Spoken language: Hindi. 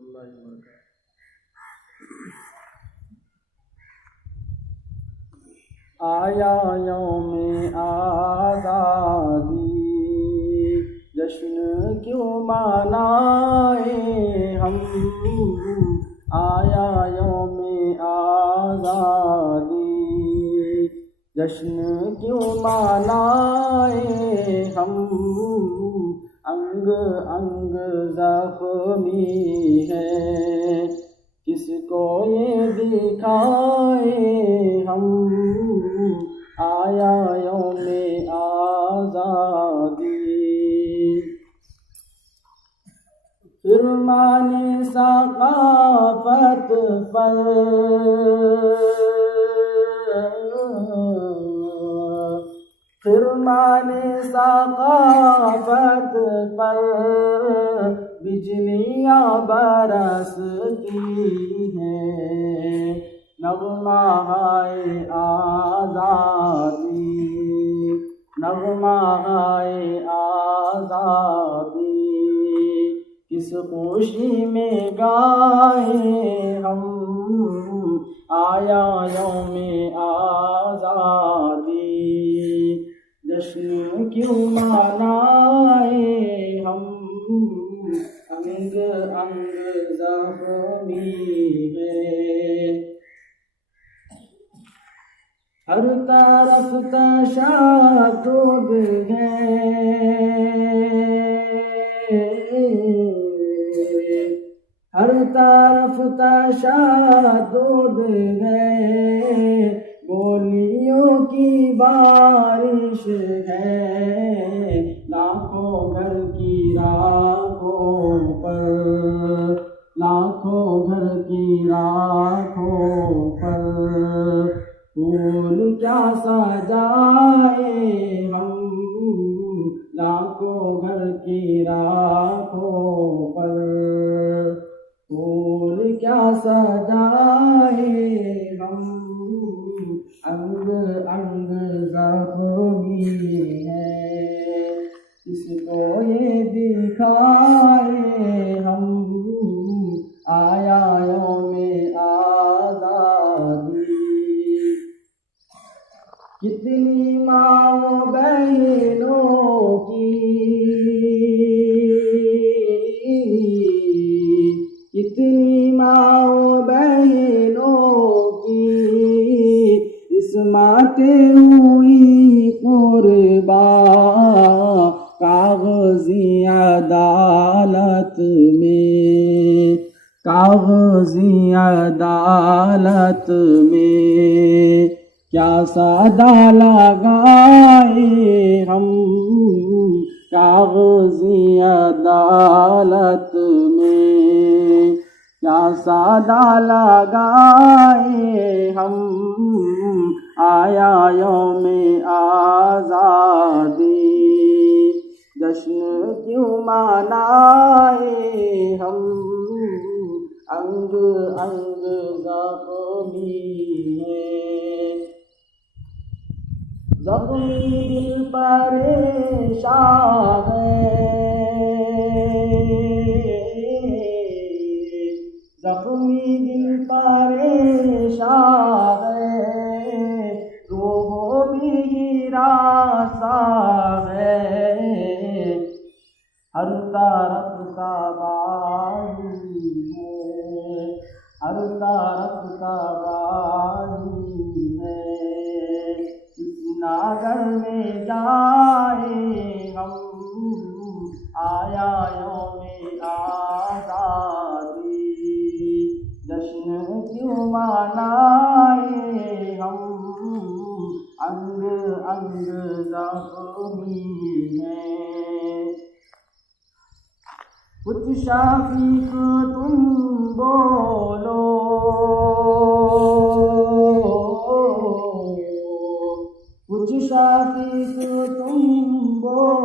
रहमतुल्लाहि व बरकातुहू। आया यौमे आज़ादी, जश्न क्यों मनाए हम। आया यौमे आज़ादी, जश्न क्यों मनाए हम। अंग अंग ज़ख्मी है, किसको ये दिखाए हम। आया यौमे आज़ादी, फरमाने सक़ाफ़त पर फरमाने सक़ाफ़त पर बिजलियाँ बरसती हैं। नग़मा है आज़ादी, नग़मा है आज़ादी, किस खुशी में गाए हम। आया यौमे आज़ादी, जश्न क्यों मनाए हम। अंग अंग ज़ख्मी है, हर तरफ तशद्दुद है। हर तरफ तशद्दुद है, गोलियों की बारिश है। लाखों घर की राखों पर, लाखों घर की राखों पर, फूल क्या सजाए हम। लाखों घर की राखों पर, फूल क्या सजाए हम। अंग अंग ज़ख्मी है, किसको ये दिखाए हम। आया यौमे आज़ादी, कितनी माँ बहनों की, कितनी माँ बहनों की इस्मतें हुई कुर्बान। काग़ज़ी अदालत में, काग़ज़ी अदालत में, क्या सदा लगाए हम। काग़ज़ी अदालत में, क्या सदा लगाए हम। आया यौमे आज़ादी, जश्न क्यों मनाए हम। अंग अंग ज़ख्मी है, ज़ख्मी दिल परेशान है। ज़ख्मी दिल परेशान है, रूह भी हिरासा है। हर तरफ तबाही है, हर तरफ तबाही है। इस नागर में जाए हम। आया यौमे आज़ादी, जश्न क्यों मनाए हम। अंग अंग ज़ख्मी है, कुछ शफ़ीक़ तुम बोलो। कुछ शफ़ीक़ तुम बोलो,